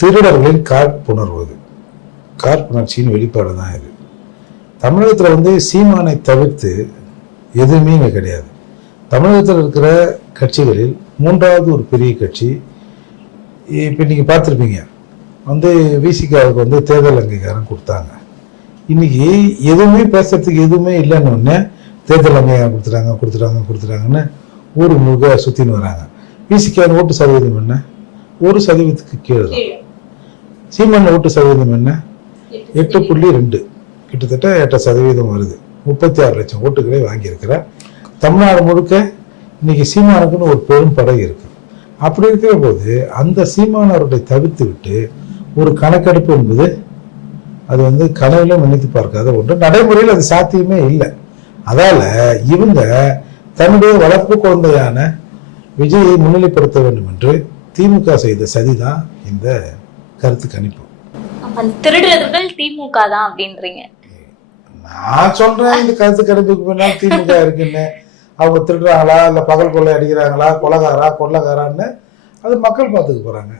திருடர்களின் காழ்ப்புணர்வு, காழ்ப்புணர்ச்சியின் வெளிப்பாடு தான் இது. தமிழகத்தில் வந்து சீமானை தவிர்த்து எதுவுமே இங்கே கிடையாது. தமிழகத்தில் இருக்கிற கட்சிகளில் மூன்றாவது ஒரு பெரிய கட்சி, இப்போ நீங்கள் பார்த்துருப்பீங்க, வந்து விசிகாவுக்கு வந்து தேர்தல் அங்கீகாரம் கொடுத்தாங்க. இன்னைக்கு எதுவுமே பேசுறதுக்கு எதுவுமே இல்லைன்னு ஒன்று தேர்தல் அங்கீகாரம் கொடுத்துட்டாங்கன்னு ஊர் முழுக்க சுற்றின்னு வராங்க. விசிகாவின் ஓட்டு சதவீதம் என்ன? 1% கீழே தான். சீமான் ஓட்டு சதவீதம் என்ன? 8.2, கிட்டத்தட்ட 8% வருது. 36 லட்சம் ஓட்டுகளை வாங்கியிருக்கிறார். தமிழ்நாடு முழுக்க இன்னைக்கு சீமானுக்குன்னு ஒரு பெரும் படை இருக்கு. அப்படி இருக்கிற போது அந்த சீமானவர்களை தவிர்த்து விட்டு ஒரு கணக்கெடுப்பு என்பது அது வந்து கனவிலும் நினைத்து பார்க்காத ஒன்று. நடைமுறையில் அது சாத்தியமே இல்லை. அதால இவங்க தன்னுடைய வளர்ப்பு குழந்தையான விஜயை முன்னிலைப்படுத்த வேண்டும் என்று திமுக செய்த சதிதான் இந்த கருத்து கணிப்பு. திருடர்கள் திமுக தான் அப்படின்றீங்க. நான் சொல்றேன் இந்த கருத்து கணிப்புக்கு பின்னால் திமுக இருக்குன்னு. அவங்க திருடுறாங்களா, இல்ல பகல் கொள்ளை அடிக்கிறாங்களா, கொலைகாரா கொள்ளைக்காரான்னு அது மக்கள் பார்த்துக்க போறாங்க.